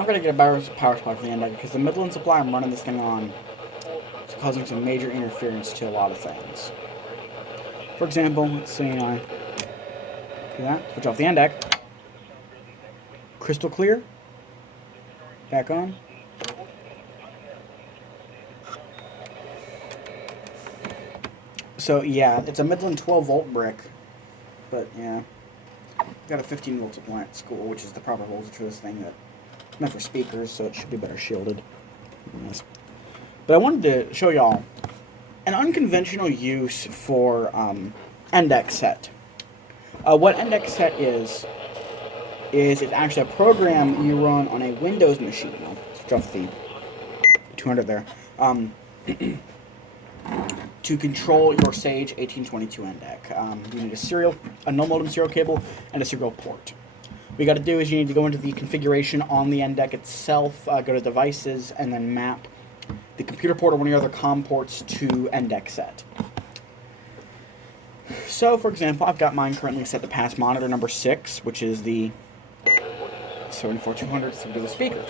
I'm going to get a better power supply for the ENDEC because the Midland supply I'm running this thing on is causing some major interference to a lot of things. For example, let's see, I do that, switch off the ENDEC, crystal clear, back on. So yeah, it's a Midland 12 volt brick, but yeah, got a 15 volt supply at school, which is the proper voltage for this thing. That's meant for speakers, so it should be better shielded. Yes. But I wanted to show y'all an unconventional use for ENDECSet. What ENDECSet is it's actually a program you run on a Windows machine. I'll switch off the 200 there. To control your Sage 1822 ENDEC. You need a no modem serial cable, and a serial port. What you got to do is you need to go into the configuration on the ENDEC itself, go to devices, and then map the computer port or one of your other COM ports to ENDECSet. So, for example, I've got mine currently set to pass monitor number 6, which is the 74200 through the speakers.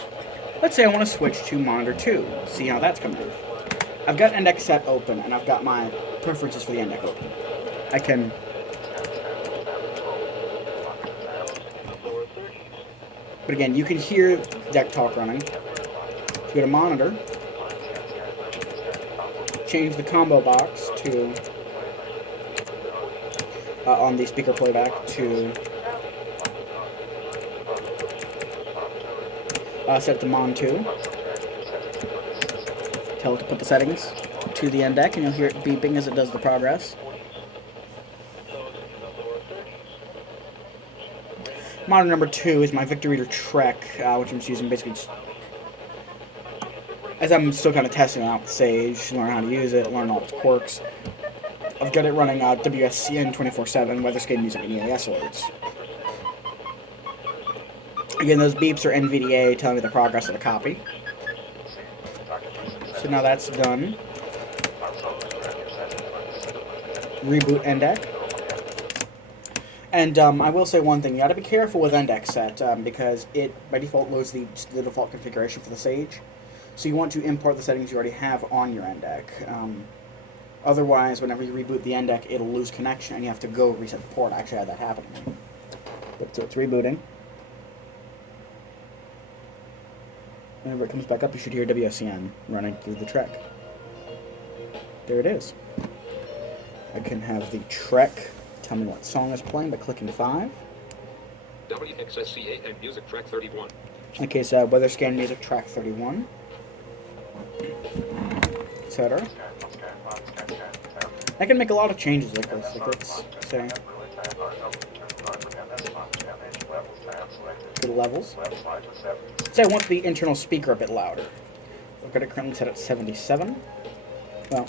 Let's say I want to switch to monitor 2, see how that's coming in. I've got ENDECSet open, and I've got my preferences for the ENDEC open. I can... But again, you can hear deck talk running. Go to monitor. Change the combo box to... on the speaker playback to... set it to Mon 2. Tell it to put the settings to the ENDEC, and you'll hear it beeping as it does the progress. Monitor number 2 is my Victor Reader Trek, which I'm just using basically just as I'm still kind of testing out Sage, learn how to use it, learn all its quirks. I've got it running WSCN 24/7, weather-scape music, and EAS alerts. Again, those beeps are NVDA telling me the progress of the copy. So now that's done. Reboot ENDEC. And I will say one thing, you gotta be careful with ENDECSet, because it by default loads the default configuration for the Sage. So you want to import the settings you already have on your ENDEC. Otherwise, whenever you reboot the ENDEC, it'll lose connection and you have to go reset the port. I actually had that happen. But so it's rebooting. Whenever it comes back up, you should hear WSCN running through the Trek. There it is. I can have the Trek tell me what song is playing by clicking 5. WXSCA and music track 31. In the case of weather scan music track 31, etc. I can make a lot of changes like this. Like let's say go to levels. Say I want the internal speaker a bit louder. I've got it currently set at 77. Well,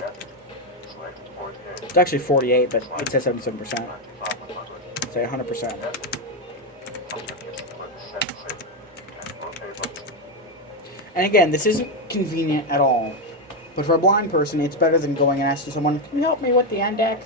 it's actually 48, but it says 77%. Say 100%. And again, this isn't convenient at all. But for a blind person, it's better than going and asking someone, "Can you help me with the ENDEC?"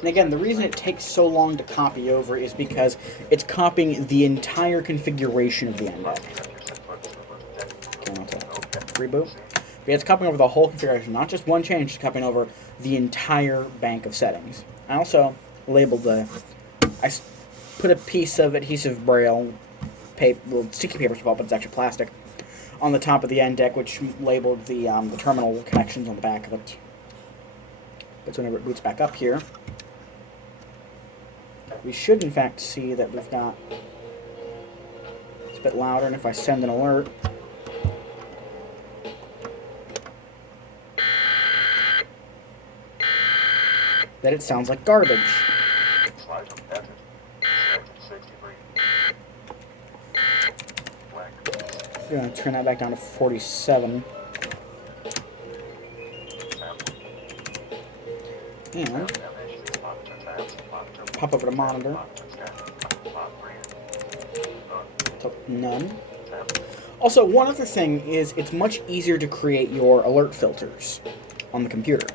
And again, the reason it takes so long to copy over is because it's copying the entire configuration of the ENDEC. Okay, reboot. But yeah, it's copying over the whole configuration, not just one change, it's copying over the entire bank of settings. I also labeled I put a piece of adhesive braille, well, sticky paper as well, but it's actually plastic, on the top of the ENDEC, which labeled the terminal connections on the back of it. But whenever it boots back up here, we should in fact see that we've got, it's a bit louder, and if I send an alert, that it sounds like garbage. I'm going to turn that back down to 47. And pop over to monitor. None. Also, one other thing is it's much easier to create your alert filters on the computer.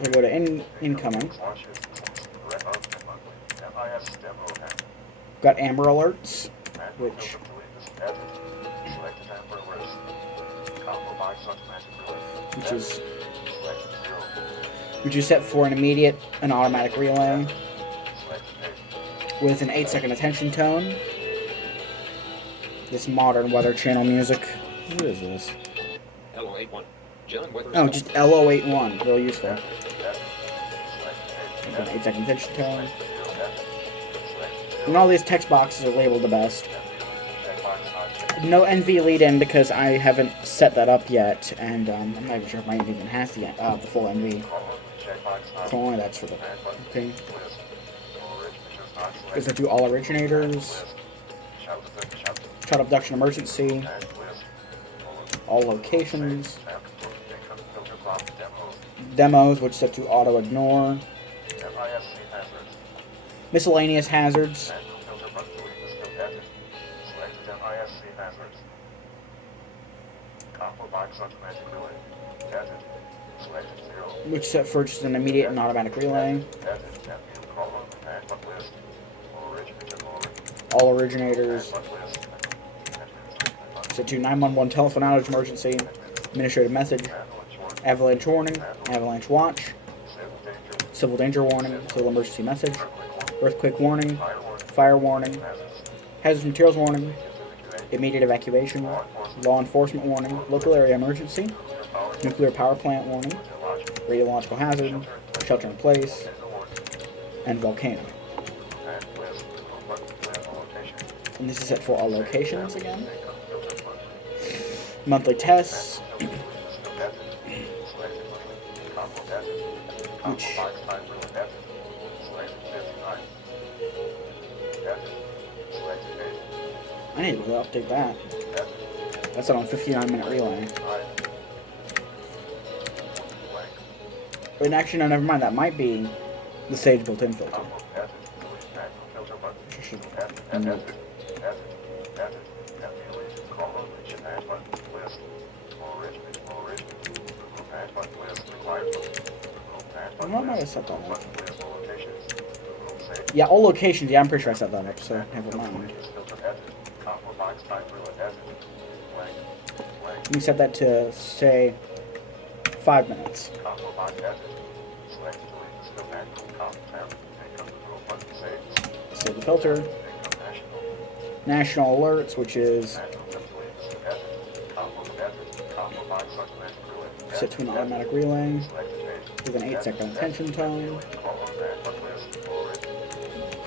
I go to incoming. Got Amber Alerts, which is set for an immediate and automatic relay with an 8-second attention tone. This modern Weather Channel music. What is this? Oh, just LO81. Real useful. An 8-second attention tone. And all these text boxes are labeled the best. No NV lead-in because I haven't set that up yet, and I'm not even sure if my NV even has the full NV. So that's for the thing. Is it do all originators? Child abduction emergency. All locations. Demos, which is set to auto ignore. Miscellaneous hazards. Which is set for just an immediate and automatic relay. All originators. Set to 911 telephone outage emergency. Administrative message. Avalanche warning. Avalanche watch. Civil danger warning. Civil emergency message. Earthquake warning. Fire warning. Hazardous materials warning. Immediate evacuation. Law enforcement warning. Local area emergency. Nuclear power plant warning. Radiological hazard. Shelter in place. And volcano. And this is set for all locations again. Monthly tests. Which I need to update that. That's on 59-minute relay. Wait, actually, no, never mind. That might be the Sage built-in filter. Nope. I might have set that up. Yeah, all locations. Yeah, I'm pretty sure I set that up, so never mind. Let me set that to, say, 5 minutes. Save the filter. National alerts, which is set to an automatic relay with an 8-second attention tone.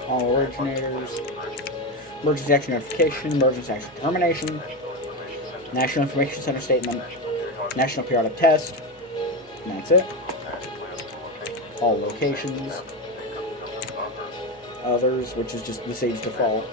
All originators. Emergency action notification. Emergency action termination. National Information Center statement. National periodic test. And that's it. All locations. Others, which is just the Sage default.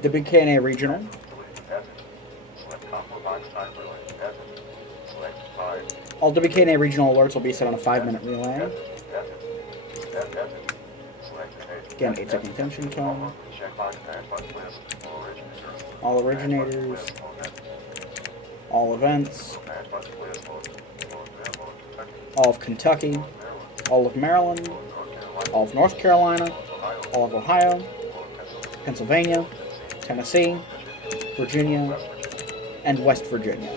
The Big KNA Regional. All WKNA regional alerts will be set on a 5-minute relay. Again, 8-second attention tone. All originators. All events. All of Kentucky. All of Maryland. All of North Carolina. All of Ohio. Pennsylvania. Tennessee. Virginia. And West Virginia.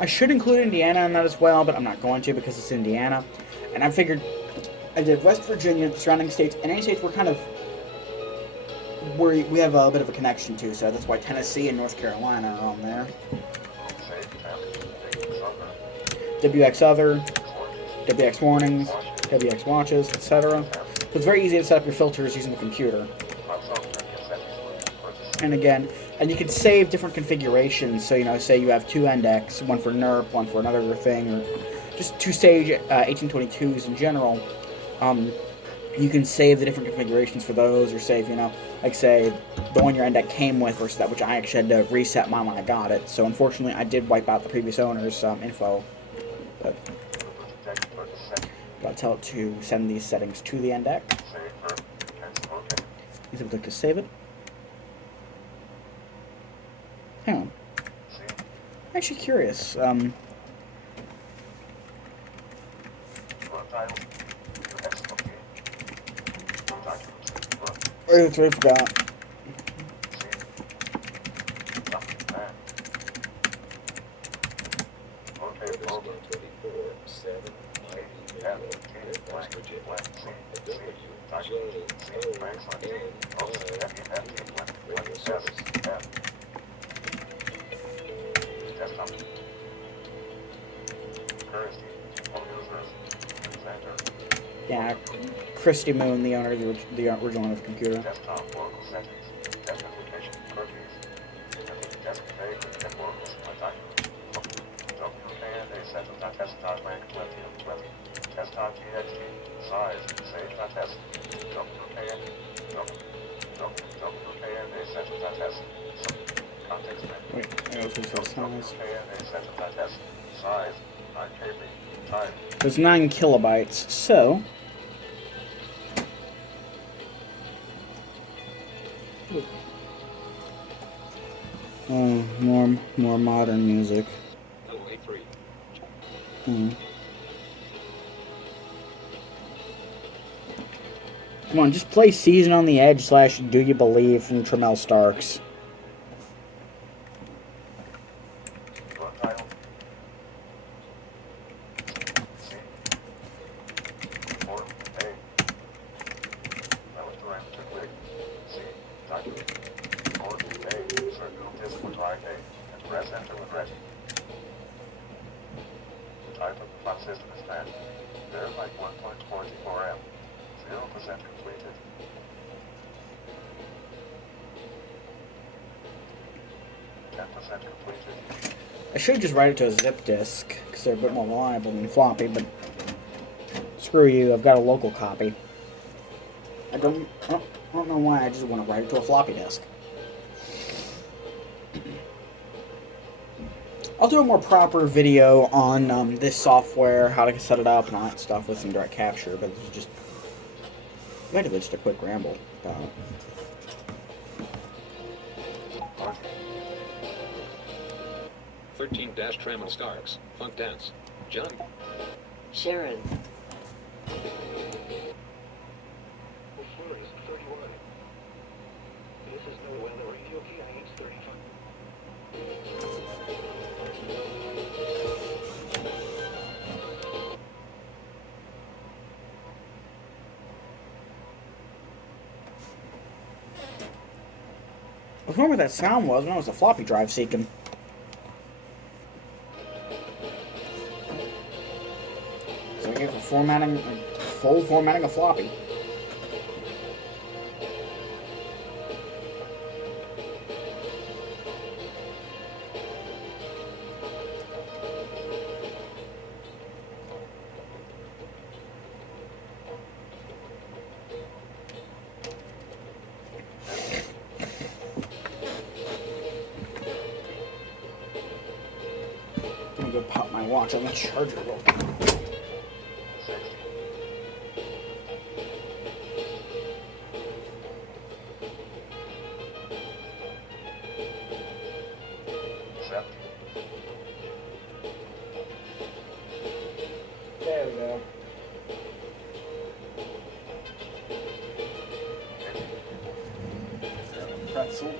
I should include Indiana in that as well, but I'm not going to because it's Indiana. And I figured I did West Virginia, the surrounding states, and any states we're kind of we have a bit of a connection to, so that's why Tennessee and North Carolina are on there. WX Other, WX Warnings, WX Watches, etc. So it's very easy to set up your filters using the computer. And again, and you can save different configurations. So, say you have 2 index, one for NERP, one for another thing, or just to stage 1822s in general, you can save the different configurations for those, or save, like say the one your ENDEC came with versus that which I actually had to reset mine when I got it. So unfortunately, I did wipe out the previous owner's info, but gotta tell it to send these settings to the ENDEC. Is it click to save it? Hang on. I'm actually curious. I forgot. Yeah, Christy Moon, the owner, the original owner of the computer. Desktop local settings, desk application cookies, desk favorite and locals desktop rank 20 of 20, desktop.txt, size, sage.test, wkn.test, context menu, wait, I also saw size. wkn.test, size, 9 KB, time. There's 9 kilobytes, so more modern music. Come on, just play Season on the Edge / Do You Believe from Tremel Starks. Type of the file system is that. Verified 1.44M. 0% completed. Completed. I should just write it to a zip disk, because they're a bit more reliable than floppy, but screw you, I've got a local copy. I don't know why, I just want to write it to a floppy disk. I'll do a more proper video on this software, how to set it up and all that stuff with some direct capture, but this is just effectively just a quick ramble about it. Trammel Starks, Funk Dance, John. Sharon. This is no weather radio, KIH 35. I was wondering what that sound was when I was the floppy drive seeking. So I gave for formatting, full formatting of floppy. I'm gonna go pop my watch on the charger real quick. There we go. Pretzel.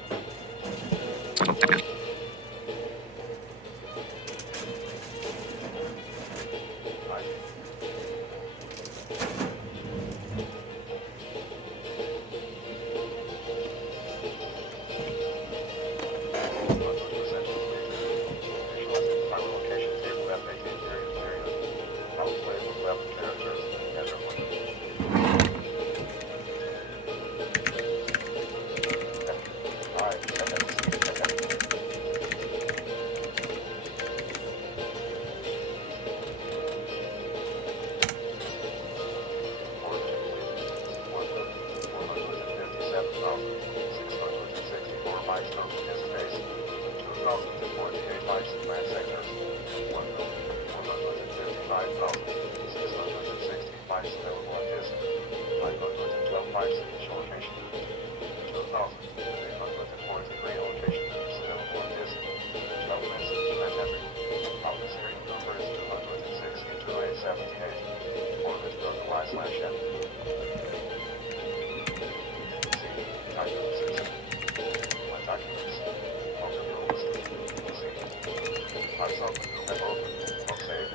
Location table, FAQ period.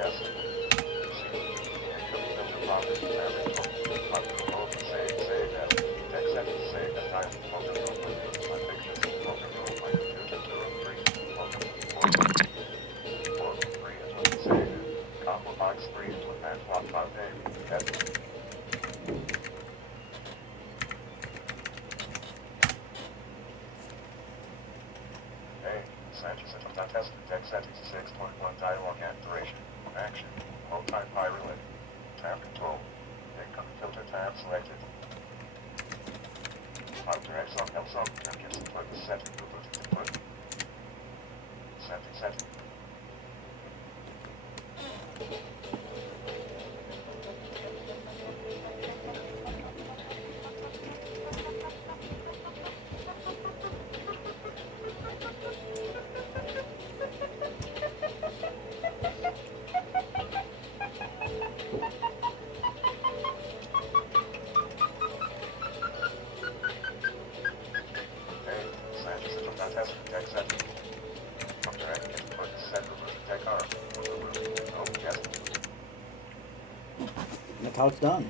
test. C. Incoming filter process tapping 12. Control save as. ENDECSet save as time. Welcome to my pictures. Welcome to my computer 03. Welcome to 403 is what the save is. Combo box 3 is what that flop top name. Test. Hey, Sanchez test ENDECSet 6.1 dialog and duration. Action. Multi-pie relay. Tab control. Incoming filter tab selected. Monitor X-Song, L-Song, and gives input is set. Reverse input. Set. Hey, Sanchez test ENDECSet. Monitor X gives input is set. Reverse tech R. Oh, yes. That's how it's done.